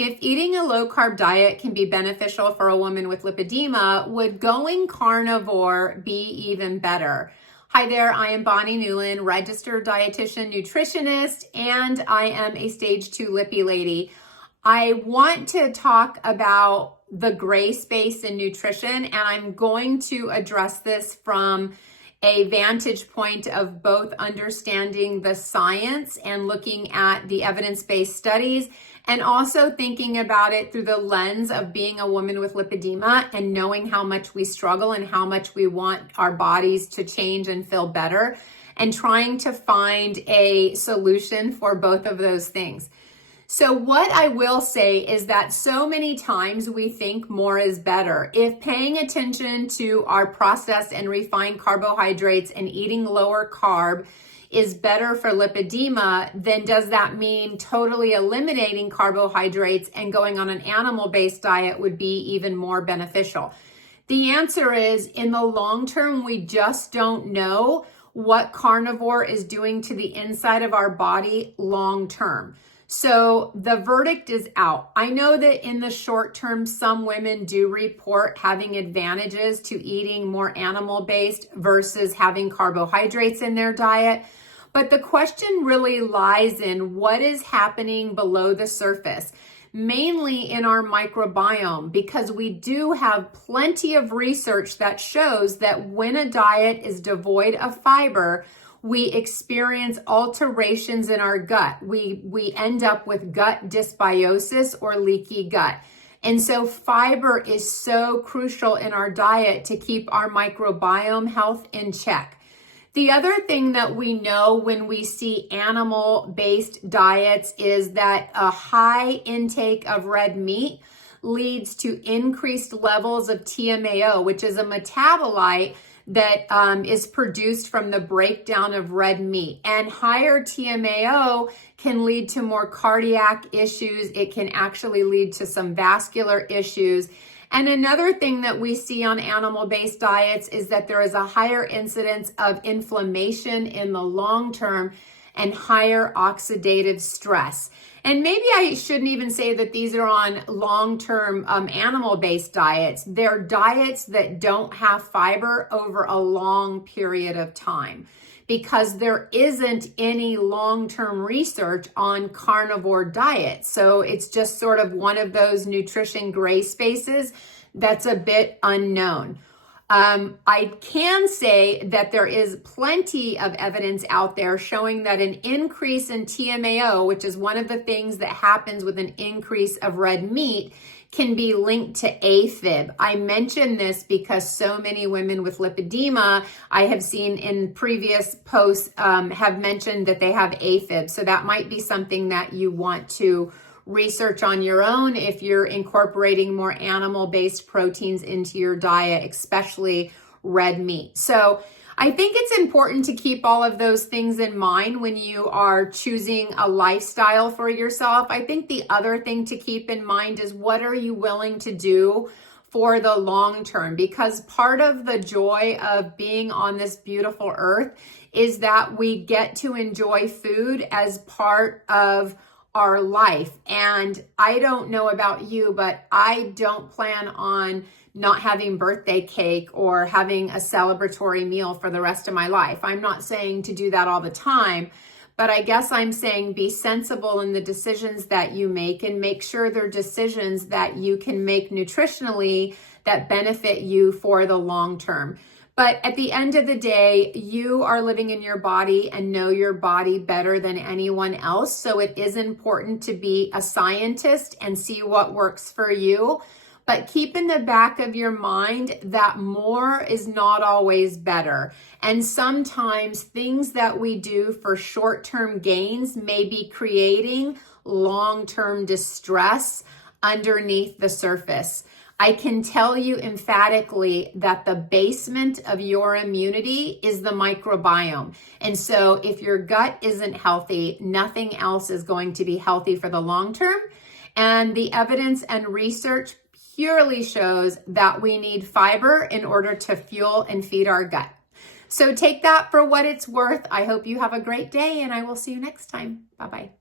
If eating a low-carb diet can be beneficial for a woman with lipedema, would going carnivore be even better? Hi there, I am Bonnie Newland, registered dietitian nutritionist, and I am a stage 2 Lippy Lady. I want to talk about the gray space in nutrition, and I'm going to address this from a vantage point of both understanding the science and looking at the evidence-based studies, and also thinking about it through the lens of being a woman with lipedema and knowing how much we struggle and how much we want our bodies to change and feel better, and trying to find a solution for both of those things. So what I will say is that so many times we think more is better. If paying attention to our processed and refined carbohydrates and eating lower carb is better for lipedema, then does that mean totally eliminating carbohydrates and going on an animal-based diet would be even more beneficial? The answer is, in the long term, we just don't know what carnivore is doing to the inside of our body long term. So the verdict is out. I know that in the short term, some women do report having advantages to eating more animal-based versus having carbohydrates in their diet. But the question really lies in what is happening below the surface, mainly in our microbiome, because we do have plenty of research that shows that when a diet is devoid of fiber, we experience alterations in our gut. We end up with gut dysbiosis or leaky gut. And so fiber is so crucial in our diet to keep our microbiome health in check. The other thing that we know when we see animal-based diets is that a high intake of red meat leads to increased levels of TMAO, which is a metabolite that is produced from the breakdown of red meat. And higher TMAO can lead to more cardiac issues. It can actually lead to some vascular issues. And another thing that we see on animal-based diets is that there is a higher incidence of inflammation in the long term and higher oxidative stress. And maybe I shouldn't even say that these are on long-term animal-based diets. They're diets that don't have fiber over a long period of time, because there isn't any long-term research on carnivore diets. So it's just sort of one of those nutrition gray spaces that's a bit unknown. I can say that there is plenty of evidence out there showing that an increase in TMAO, which is one of the things that happens with an increase of red meat, can be linked to A-fib. I mention this because so many women with lipedema, I have seen in previous posts, have mentioned that they have A-fib. So that might be something that you want to research on your own if you're incorporating more animal-based proteins into your diet, especially red meat. So I think it's important to keep all of those things in mind when you are choosing a lifestyle for yourself. I think the other thing to keep in mind is, what are you willing to do for the long term? Because part of the joy of being on this beautiful earth is that we get to enjoy food as part of our life. And I don't know about you, but I don't plan on not having birthday cake or having a celebratory meal for the rest of my life. I'm not saying to do that all the time, but I guess I'm saying be sensible in the decisions that you make, and make sure they're decisions that you can make nutritionally that benefit you for the long term. But at the end of the day, you are living in your body and know your body better than anyone else. So it is important to be a scientist and see what works for you. But keep in the back of your mind that more is not always better. And sometimes things that we do for short-term gains may be creating long-term distress underneath the surface. I can tell you emphatically that the basement of your immunity is the microbiome. And so if your gut isn't healthy, nothing else is going to be healthy for the long term. And the evidence and research purely shows that we need fiber in order to fuel and feed our gut. So take that for what it's worth. I hope you have a great day, and I will see you next time. Bye-bye.